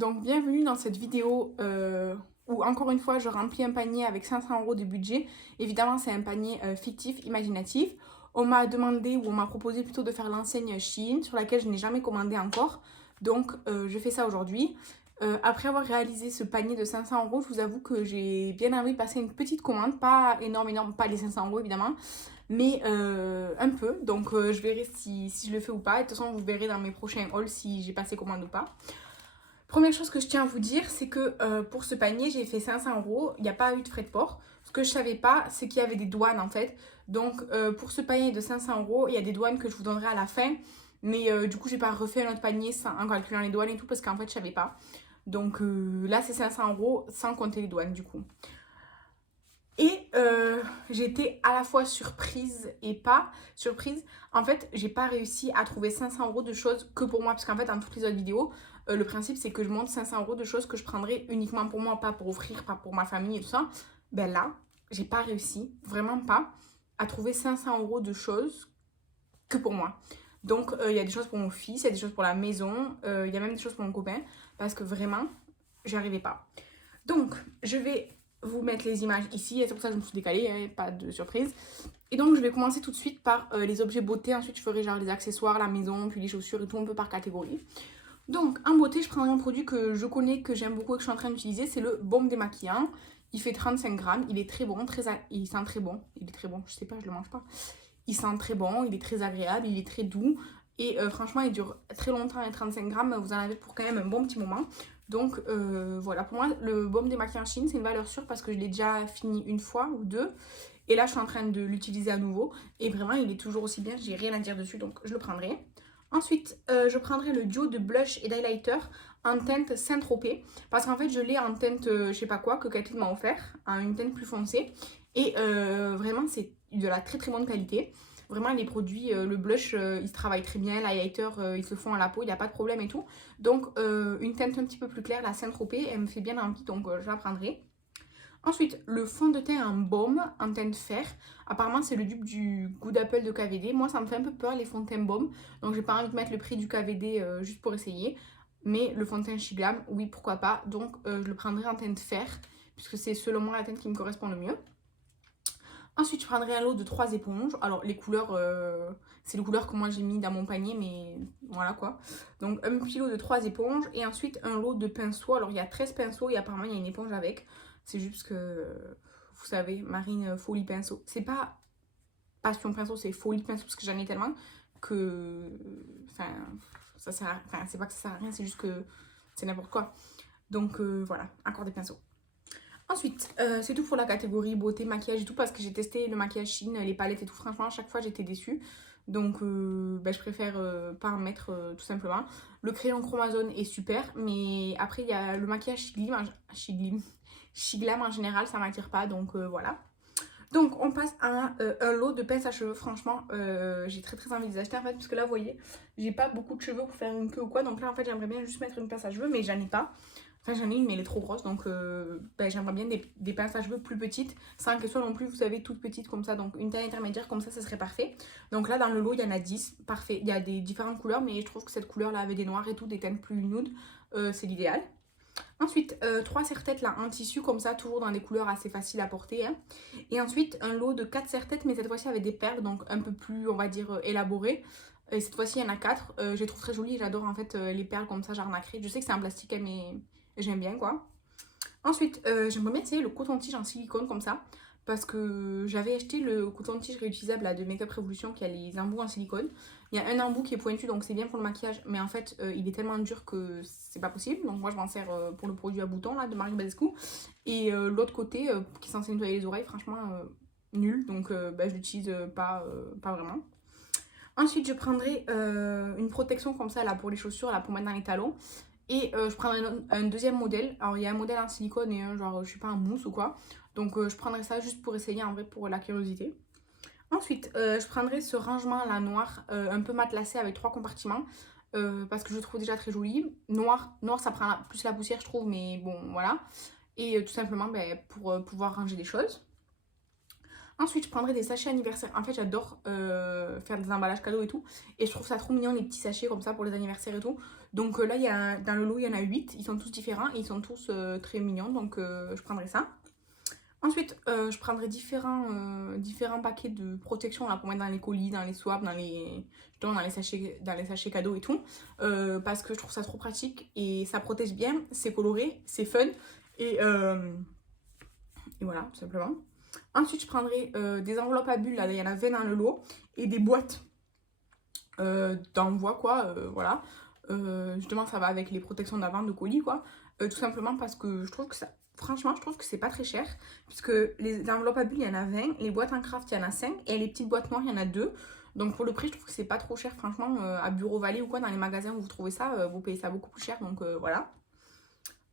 Donc bienvenue dans cette vidéo où encore une fois je remplis un panier avec 500 € de budget. Évidemment c'est un panier fictif, imaginatif. On m'a demandé ou on m'a proposé plutôt de faire l'enseigne Shein sur laquelle je n'ai jamais commandé encore. Donc je fais ça aujourd'hui. Après avoir réalisé ce panier de 500 €, je vous avoue que j'ai bien envie de passer une petite commande. Pas énorme, pas les 500 € évidemment. Mais un peu. Donc je verrai si je le fais ou pas. Et de toute façon vous verrez dans mes prochains hauls si j'ai passé commande ou pas. Première chose que je tiens à vous dire, c'est que pour ce panier, j'ai fait 500 €. Il n'y a pas eu de frais de port. Ce que je ne savais pas, c'est qu'il y avait des douanes en fait. Donc pour ce panier de 500 €, il y a des douanes que je vous donnerai à la fin. Mais du coup, j'ai pas refait un autre panier en calculant les douanes et tout parce qu'en fait, je savais pas. Donc là, c'est 500 € sans compter les douanes du coup. Et j'ai été à la fois surprise et pas surprise. En fait, j'ai pas réussi à trouver 500 € de choses que pour moi. Parce qu'en fait, dans toutes les autres vidéos, le principe c'est que je montre 500 € de choses que je prendrais uniquement pour moi, pas pour offrir, pas pour ma famille et tout ça. Ben là, j'ai pas réussi, vraiment pas, à trouver 500 € de choses que pour moi. Donc, il y a des choses pour mon fils, il y a des choses pour la maison, il y a même des choses pour mon copain. Parce que vraiment, j'y arrivais pas. Donc, je vais vous mettre les images ici, et c'est pour ça que je me suis décalée, hein, pas de surprise. Et donc, je vais commencer tout de suite par les objets beauté, ensuite je ferai genre les accessoires, la maison, puis les chaussures et tout, un peu par catégorie. Donc, en beauté, je prendrai un produit que je connais, que j'aime beaucoup et que je suis en train d'utiliser, c'est le baume démaquillant. Il fait 35 grammes, il est très bon, il sent très bon, il est très bon, je sais pas, je le mange pas. Il sent très bon, il est très agréable, il est très doux. Et franchement, il dure très longtemps, et 35 grammes, vous en avez pour quand même un bon petit moment. Donc voilà, pour moi, le baume démaquillant Shein, c'est une valeur sûre parce que je l'ai déjà fini une fois ou deux. Et là, je suis en train de l'utiliser à nouveau. Et vraiment, il est toujours aussi bien, j'ai rien à dire dessus, donc je le prendrai. Ensuite, je prendrai le duo de blush et d'highlighter en teinte Saint-Tropez. Parce qu'en fait, je l'ai en teinte, je sais pas quoi, que Kathleen m'a offert, en une teinte plus foncée. Et vraiment, c'est de la très très bonne qualité. Vraiment, les produits, le blush, il se travaille très bien. L'highlighter, ils se font à la peau, il n'y a pas de problème et tout. Donc, une teinte un petit peu plus claire, la Saint-Tropez, elle me fait bien envie, donc je la prendrai. Ensuite, le fond de teint en baume, en teinte fer. Apparemment, c'est le dupe du Good Apple de KVD. Moi, ça me fait un peu peur, les fonds de teint baume. Donc, j'ai pas envie de mettre le prix du KVD juste pour essayer. Mais le fond de teint Shiglam, oui, pourquoi pas. Donc, je le prendrai en teinte fer, puisque c'est selon moi la teinte qui me correspond le mieux. Ensuite, je prendrai un lot de 3 éponges. Alors, les couleurs, c'est les couleurs que moi j'ai mis dans mon panier, mais voilà quoi. Donc, un petit lot de 3 éponges. Et ensuite, un lot de pinceaux. Alors, il y a 13 pinceaux et apparemment, il y a une éponge avec. C'est juste que, vous savez, Marine Folie Pinceau. C'est pas Passion Pinceau, c'est Folie Pinceau parce que j'en ai tellement que. Enfin, ça sert à... Enfin, c'est pas que ça sert à rien, c'est juste que c'est n'importe quoi. Donc, voilà, encore des pinceaux. Ensuite, c'est tout pour la catégorie beauté, maquillage et tout parce que j'ai testé le maquillage Shein, les palettes et tout. Franchement, à chaque fois, j'étais déçue. Donc, je préfère pas en mettre tout simplement. Le crayon Chromazone est super, mais après, il y a le maquillage Shiglam en général, ça m'attire pas. Donc, voilà. Donc, on passe à un lot de pinces à cheveux. Franchement, j'ai très très envie de les acheter en fait, parce que là, vous voyez, j'ai pas beaucoup de cheveux pour faire une queue ou quoi. Donc là, en fait, j'aimerais bien juste mettre une pince à cheveux, mais j'en ai pas. Enfin, j'en ai une, mais elle est trop grosse. Donc, j'aimerais bien des pinces à cheveux plus petites, sans qu'elles soient non plus, vous savez, toutes petites comme ça. Donc, une taille intermédiaire comme ça serait parfait. Donc là, dans le lot, il y en a 10. Parfait. Il y a des différentes couleurs, mais je trouve que cette couleur-là, avec des noirs et tout, des teintes plus nude, c'est l'idéal. Ensuite, 3 serre-têtes là en tissu comme ça, toujours dans des couleurs assez faciles à porter. Hein. Et ensuite, un lot de 4 serre-têtes, mais cette fois-ci avec des perles, donc un peu plus, on va dire, élaborées. Et cette fois-ci, il y en a 4. Je les trouve très jolies, j'adore en fait les perles comme ça, genre nacrées. Je sais que c'est en plastique, hein, mais j'aime bien quoi. Ensuite, j'aimerais bien essayer le coton-tige en silicone comme ça. Parce que j'avais acheté le coton-tige réutilisable là, de Make Up Revolution qui a les embouts en silicone. Il y a un embout qui est pointu donc c'est bien pour le maquillage. Mais en fait, il est tellement dur que c'est pas possible. Donc moi je m'en sers pour le produit à boutons là, de Marie Badescu. Et l'autre côté qui est censé nettoyer les oreilles, franchement nul. Donc je l'utilise pas vraiment. Ensuite, je prendrai une protection comme ça là pour les chaussures, là pour mettre dans les talons. Et je prendrai un deuxième modèle. Alors, il y a un modèle en silicone et un genre, je sais pas, en mousse ou quoi. Donc, je prendrai ça juste pour essayer en vrai pour la curiosité. Ensuite, je prendrai ce rangement là noir, un peu matelassé avec 3 compartiments. Parce que je le trouve déjà très joli. Noir, ça prend plus la poussière, je trouve, mais bon, voilà. Et tout simplement pour pouvoir ranger des choses. Ensuite, je prendrai des sachets anniversaires. En fait, j'adore faire des emballages cadeaux et tout. Et je trouve ça trop mignon, les petits sachets comme ça pour les anniversaires et tout. Donc là, dans le lot, il y en a 8. Ils sont tous différents et ils sont tous très mignons. Donc je prendrai ça. Ensuite, je prendrai différents paquets de protection là, pour mettre dans les colis, dans les swaps, justement, dans les sachets cadeaux et tout. Parce que je trouve ça trop pratique et ça protège bien, c'est coloré, c'est fun. Et voilà, tout simplement. Ensuite, je prendrai des enveloppes à bulles, là, il y en a 20 dans le lot, et des boîtes d'envoi, quoi, voilà. Justement, ça va avec les protections d'avant de colis, quoi. Tout simplement parce que je trouve que ça, franchement, je trouve que c'est pas très cher, puisque les enveloppes à bulles, il y en a 20, les boîtes en craft, il y en a 5, et les petites boîtes noires, il y en a 2. Donc pour le prix, je trouve que c'est pas trop cher, franchement, à Bureau Vallée ou quoi, dans les magasins où vous trouvez ça, vous payez ça beaucoup plus cher, donc voilà.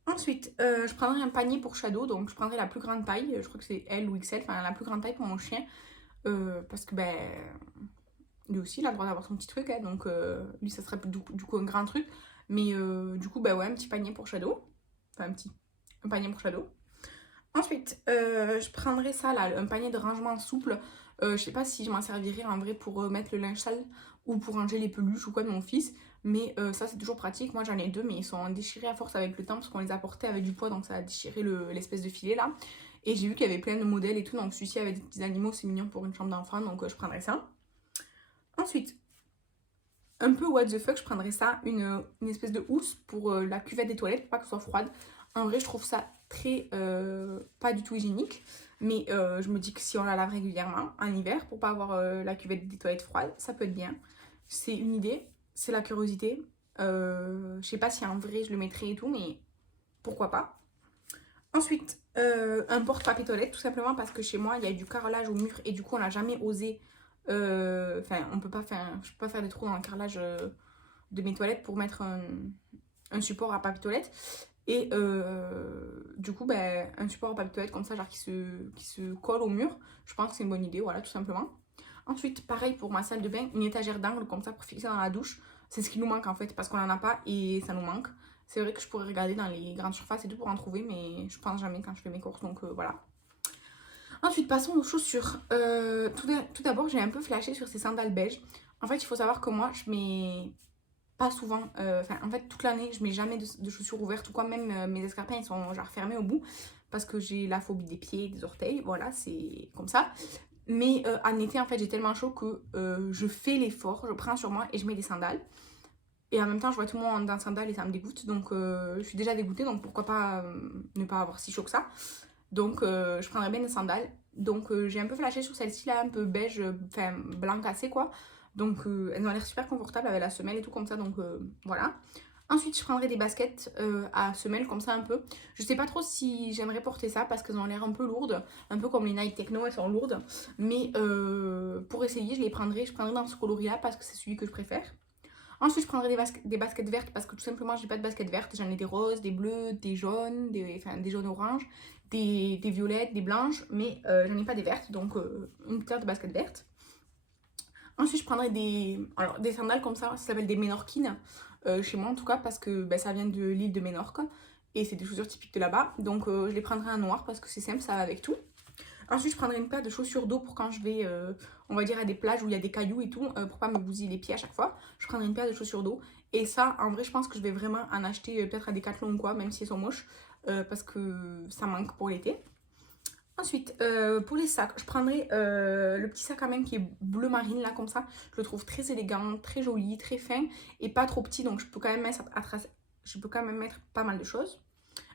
Ensuite, je prendrai un panier pour Shadow, donc je prendrai la plus grande taille, je crois que c'est L ou XL, enfin la plus grande taille pour mon chien, parce que ben, lui aussi il a le droit d'avoir son petit truc, hein, donc lui ça serait du coup un grand truc, mais du coup, bah ouais, un petit panier pour Shadow, enfin un panier pour Shadow. Ensuite, je prendrai ça là, un panier de rangement souple, je sais pas si je m'en servirai en vrai pour mettre le linge sale ou pour ranger les peluches ou quoi de mon fils. Mais ça c'est toujours pratique, moi j'en ai 2 mais ils sont déchirés à force avec le temps parce qu'on les a portés avec du poids donc ça a déchiré l'espèce de filet là. Et j'ai vu qu'il y avait plein de modèles et tout donc celui-ci avec des petits animaux c'est mignon pour une chambre d'enfant donc je prendrai ça. Ensuite, un peu what the fuck, je prendrai ça, une espèce de housse pour la cuvette des toilettes pour pas que ce soit froide. En vrai je trouve ça très pas du tout hygiénique. Mais je me dis que si on la lave régulièrement en hiver pour pas avoir la cuvette des toilettes froide, ça peut être bien. C'est une idée, c'est la curiosité. Je sais pas si en vrai je le mettrai et tout, mais pourquoi pas. Ensuite, un porte-papier toilette, tout simplement parce que chez moi il y a du carrelage au mur et du coup on n'a jamais osé. Enfin, je peux pas faire des trous dans le carrelage de mes toilettes pour mettre un support à papier toilette. Et du coup, ben, un support à papier toilette comme ça, genre qui se colle au mur, je pense que c'est une bonne idée, voilà, tout simplement. Ensuite, pareil pour ma salle de bain, une étagère d'angle comme ça pour fixer dans la douche. C'est ce qui nous manque en fait, parce qu'on en a pas et ça nous manque. C'est vrai que je pourrais regarder dans les grandes surfaces et tout pour en trouver, mais je pense jamais quand je fais mes courses, donc voilà. Ensuite, passons aux chaussures. Tout d'abord, j'ai un peu flashé sur ces sandales beige. En fait, il faut savoir que moi, je mets pas souvent, en fait toute l'année je mets jamais de chaussures ouvertes ou quoi, même mes escarpins ils sont genre fermés au bout parce que j'ai la phobie des pieds et des orteils, voilà c'est comme ça. Mais en été en fait j'ai tellement chaud que je fais l'effort, je prends sur moi et je mets des sandales. Et en même temps je vois tout le monde en sandales et ça me dégoûte donc je suis déjà dégoûtée donc pourquoi pas ne pas avoir si chaud que ça. Donc je prendrais bien des sandales. Donc j'ai un peu flashé sur celle-ci là, un peu beige, enfin blanc cassé quoi. Donc elles ont l'air super confortables avec la semelle et tout comme ça, donc voilà. Ensuite je prendrai des baskets à semelle comme ça un peu. Je sais pas trop si j'aimerais porter ça parce qu'elles ont l'air un peu lourdes. Un peu comme les Nike Techno, elles sont lourdes. Mais pour essayer je prendrai dans ce coloris là parce que c'est celui que je préfère. Ensuite, je prendrai des baskets vertes parce que tout simplement, j'ai pas de baskets vertes. J'en ai des roses, des bleues, des jaunes, des jaunes oranges, des violettes, des blanches, mais j'en ai pas des vertes, donc une paire de baskets vertes. Ensuite, je prendrai des sandales comme ça s'appelle des Ménorquines, chez moi en tout cas, parce que ben, ça vient de l'île de Ménorque et c'est des chaussures typiques de là-bas. Donc, je les prendrai en noir parce que c'est simple, ça va avec tout. Ensuite, je prendrai une paire de chaussures d'eau pour quand je vais, on va dire, à des plages où il y a des cailloux et tout, pour pas me bousiller les pieds à chaque fois. Je prendrai une paire de chaussures d'eau. Et ça, en vrai, je pense que je vais vraiment en acheter peut-être à Decathlon ou quoi, même si elles sont moches, parce que ça manque pour l'été. Ensuite, pour les sacs, je prendrai le petit sac à main qui est bleu marine, là, comme ça. Je le trouve très élégant, très joli, très fin et pas trop petit, donc je peux quand même mettre pas mal de choses.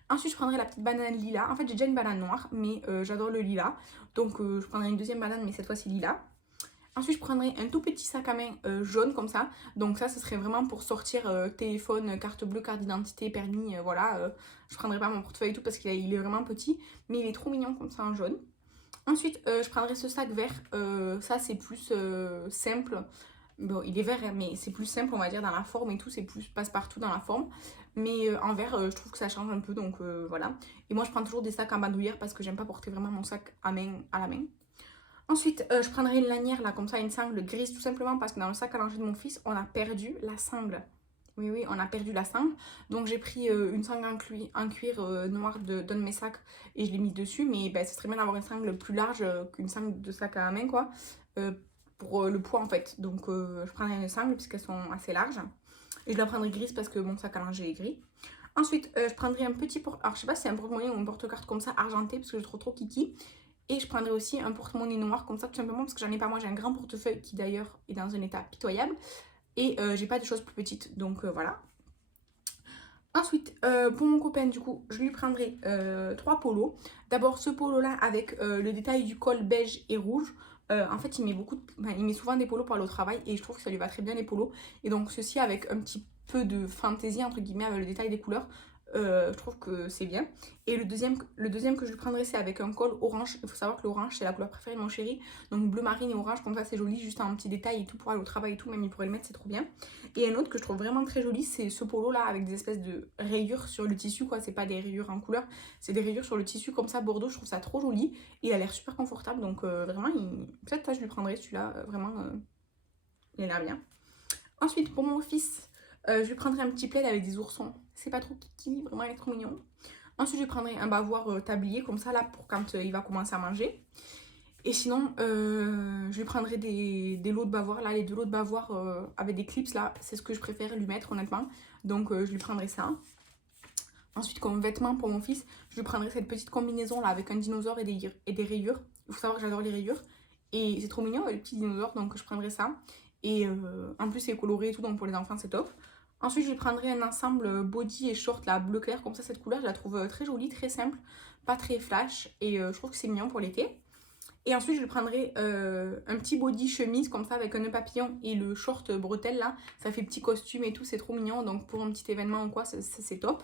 Ensuite, je prendrai la petite banane lilas. En fait, j'ai déjà une banane noire, mais j'adore le lilas. Donc, je prendrai une deuxième banane, mais cette fois-ci lilas. Ensuite, je prendrai un tout petit sac à main jaune comme ça. Donc ça, ce serait vraiment pour sortir téléphone, carte bleue, carte d'identité, permis, voilà. Je prendrai pas mon portefeuille et tout parce qu'il est vraiment petit, mais il est trop mignon comme ça en jaune. Ensuite, je prendrai ce sac vert. Ça, c'est plus simple. Bon, il est vert, hein, mais c'est plus simple, on va dire, dans la forme et tout. C'est plus passe-partout dans la forme. Mais en vert, je trouve que ça change un peu, donc voilà. Et moi, je prends toujours des sacs en bandoulière parce que j'aime pas porter vraiment mon sac à la main. Ensuite, je prendrai une lanière, là, comme ça, une sangle grise, tout simplement parce que dans le sac à langer de mon fils, on a perdu la sangle. Oui, oui, on a perdu la sangle. Donc j'ai pris une sangle en cuir noir d'un de mes sacs et je l'ai mise dessus. Mais ben, ce serait bien d'avoir une sangle plus large qu'une sangle de sac à main, quoi. euh, pour le poids, en fait. Donc je prendrai une sangle puisqu'elles sont assez larges. Et je la prendrai grise parce que mon sac à linge est gris. Ensuite, je prendrai un petit porte... Alors, je sais pas si c'est un porte-monnaie ou un porte-carte comme ça, argenté, parce que je trouve trop kiki. Et je prendrai aussi un porte-monnaie noir, comme ça, tout simplement, parce que j'en ai pas. Moi, j'ai un grand portefeuille qui, d'ailleurs, est dans un état pitoyable. Et j'ai pas de choses plus petites, donc voilà. Ensuite, pour mon copain, du coup, je lui prendrai 3 polos. D'abord, ce polo-là avec le détail du col beige et rouge. En fait, il met souvent des polos pour aller au travail et je trouve que ça lui va très bien les polos. Et donc, ceci avec un petit peu de fantaisie, entre guillemets, avec le détail des couleurs. Je trouve que c'est bien. Et le deuxième que je lui prendrai, c'est avec un col orange. Il faut savoir que l'orange, c'est la couleur préférée de mon chéri. Donc, bleu marine et orange, comme ça, c'est joli, juste un petit détail et tout pour aller au travail et tout. Même il pourrait le mettre, c'est trop bien. Et un autre que je trouve vraiment très joli, c'est ce polo là avec des espèces de rayures sur le tissu, quoi. C'est pas des rayures en couleur, c'est des rayures sur le tissu comme ça, bordeaux. Je trouve ça trop joli. Et il a l'air super confortable, donc vraiment, peut-être ça je lui prendrai celui-là, vraiment, il a l'air bien. Ensuite, pour mon fils, je lui prendrai un petit plaid avec des oursons. C'est pas trop kiki, vraiment, il est trop mignon. Ensuite, je lui prendrai un bavoir tablier comme ça là pour quand il va commencer à manger. Et sinon, je lui prendrai des lots de bavoir. Là, les 2 lots de bavoir avec des clips, là, c'est ce que je préfère lui mettre, honnêtement. Donc, je lui prendrai ça. Ensuite, comme vêtements pour mon fils, je lui prendrai cette petite combinaison là avec un dinosaure et des rayures. Il faut savoir que j'adore les rayures. Et c'est trop mignon, le petit dinosaure, donc je prendrai ça. Et en plus, c'est coloré et tout, donc pour les enfants, c'est top. Ensuite, je lui prendrai un ensemble body et short là, bleu clair, comme ça, cette couleur, je la trouve très jolie, très simple, pas très flash. Et je trouve que c'est mignon pour l'été. Et ensuite, je lui prendrai un petit body chemise comme ça avec un nœud papillon et le short bretelle là. Ça fait petit costume et tout, c'est trop mignon. Donc pour un petit événement ou quoi, c'est top.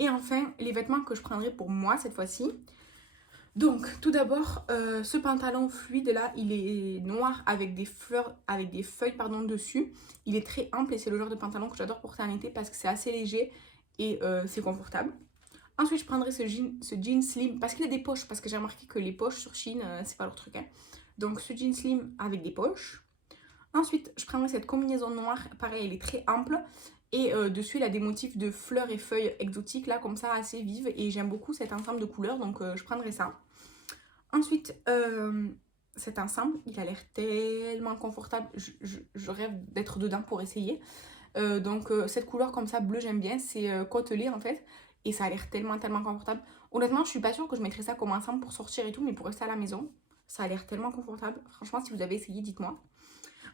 Et enfin, les vêtements que je prendrai pour moi cette fois-ci. Donc tout d'abord, ce pantalon fluide là, il est noir avec des feuilles pardon, dessus. Il est très ample et c'est le genre de pantalon que j'adore porter en été parce que c'est assez léger et c'est confortable. Ensuite, je prendrai ce jean slim parce qu'il a des poches. Parce que j'ai remarqué que les poches sur Shein, c'est pas leur truc. Hein. Donc, ce jean slim avec des poches. Ensuite, je prendrai cette combinaison noire. Pareil, elle est très ample. Et dessus, il a des motifs de fleurs et feuilles exotiques, là, comme ça, assez vives. Et j'aime beaucoup cet ensemble de couleurs. Donc, je prendrai ça. Ensuite, cet ensemble, il a l'air tellement confortable. Je rêve d'être dedans pour essayer. Donc, cette couleur comme ça, bleu, j'aime bien. C'est côtelé, en fait. Et ça a l'air tellement, tellement confortable. Honnêtement, je suis pas sûre que je mettrais ça comme ensemble pour sortir et tout, mais pour rester à la maison, ça a l'air tellement confortable. Franchement, si vous avez essayé, dites-moi.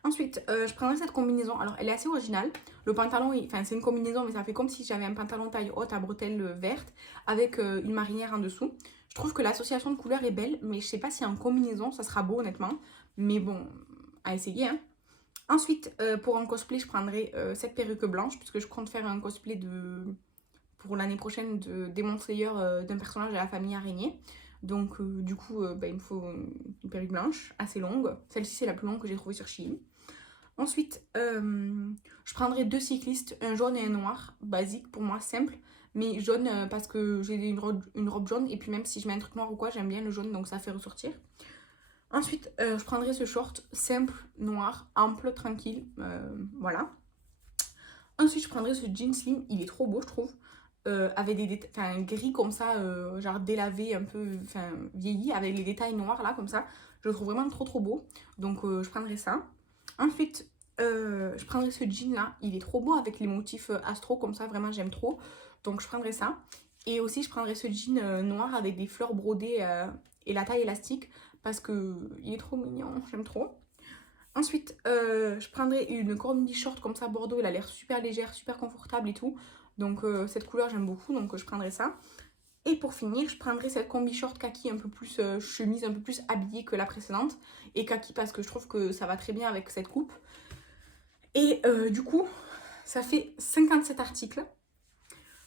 Ensuite, je prendrai cette combinaison. Alors, elle est assez originale. Le pantalon, enfin, c'est une combinaison, mais ça fait comme si j'avais un pantalon taille haute à bretelles vertes avec une marinière en dessous. Je trouve que l'association de couleurs est belle, mais je sais pas si en combinaison, ça sera beau, honnêtement. Mais bon, à essayer, hein. Ensuite, pour un cosplay, je prendrai cette perruque blanche, puisque je compte faire un cosplay pour l'année prochaine de Demon Slayer d'un personnage de la famille araignée. Donc du coup, bah, il me faut une perruque blanche assez longue. Celle-ci, c'est la plus longue que j'ai trouvée sur Shein. Ensuite, je prendrai 2 cyclistes, un jaune et un noir, basique pour moi, simple. Mais jaune parce que j'ai une robe jaune et puis même si je mets un truc noir ou quoi, j'aime bien le jaune donc ça fait ressortir. Ensuite, je prendrai ce short simple, noir, ample, tranquille, voilà. Ensuite, je prendrai ce jean slim, il est trop beau, je trouve. Avec des détails gris comme ça, genre délavé, un peu vieilli, avec les détails noirs là, comme ça. Je le trouve vraiment trop trop beau. Donc, je prendrai ça. Ensuite, je prendrai ce jean là, il est trop beau avec les motifs astro comme ça, vraiment j'aime trop. Donc, je prendrai ça. Et aussi, je prendrai ce jean noir avec des fleurs brodées et la taille élastique parce que il est trop mignon, j'aime trop. Ensuite, je prendrai une combi short comme ça, bordeaux, elle a l'air super légère, super confortable et tout. Donc cette couleur j'aime beaucoup, donc je prendrai ça. Et pour finir, je prendrai cette combi short kaki un peu plus chemise, un peu plus habillée que la précédente. Et kaki parce que je trouve que ça va très bien avec cette coupe. Et du coup, ça fait 57 articles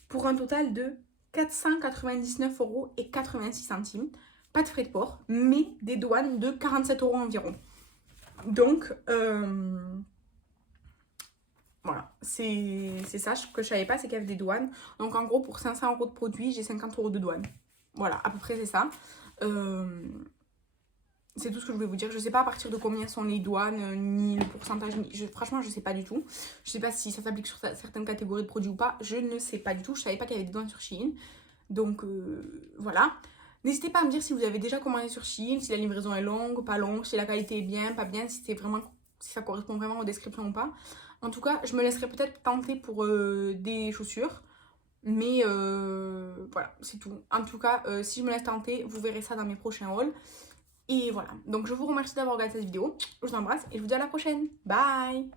pour un total de 499,86 €. Pas de frais de port, mais des douanes de 47 € environ. Donc, voilà, c'est ça que je savais pas, c'est qu'il y avait des douanes. Donc en gros, pour 500 € de produits, j'ai 50 € de douane. Voilà, à peu près c'est ça. C'est tout ce que je voulais vous dire. Je sais pas à partir de combien sont les douanes, ni le pourcentage. Franchement, je sais pas du tout. Je sais pas si ça s'applique sur certaines catégories de produits ou pas. Je ne sais pas du tout. Je savais pas qu'il y avait des douanes sur Shein. Donc voilà. N'hésitez pas à me dire si vous avez déjà commandé sur Shein, si la livraison est longue, pas longue, si la qualité est bien, pas bien, si c'est vraiment, si ça correspond vraiment aux descriptions ou pas. En tout cas, je me laisserai peut-être tenter pour des chaussures. Mais voilà, c'est tout. En tout cas, si je me laisse tenter, vous verrez ça dans mes prochains hauls. Et voilà. Donc je vous remercie d'avoir regardé cette vidéo. Je vous embrasse et je vous dis à la prochaine. Bye!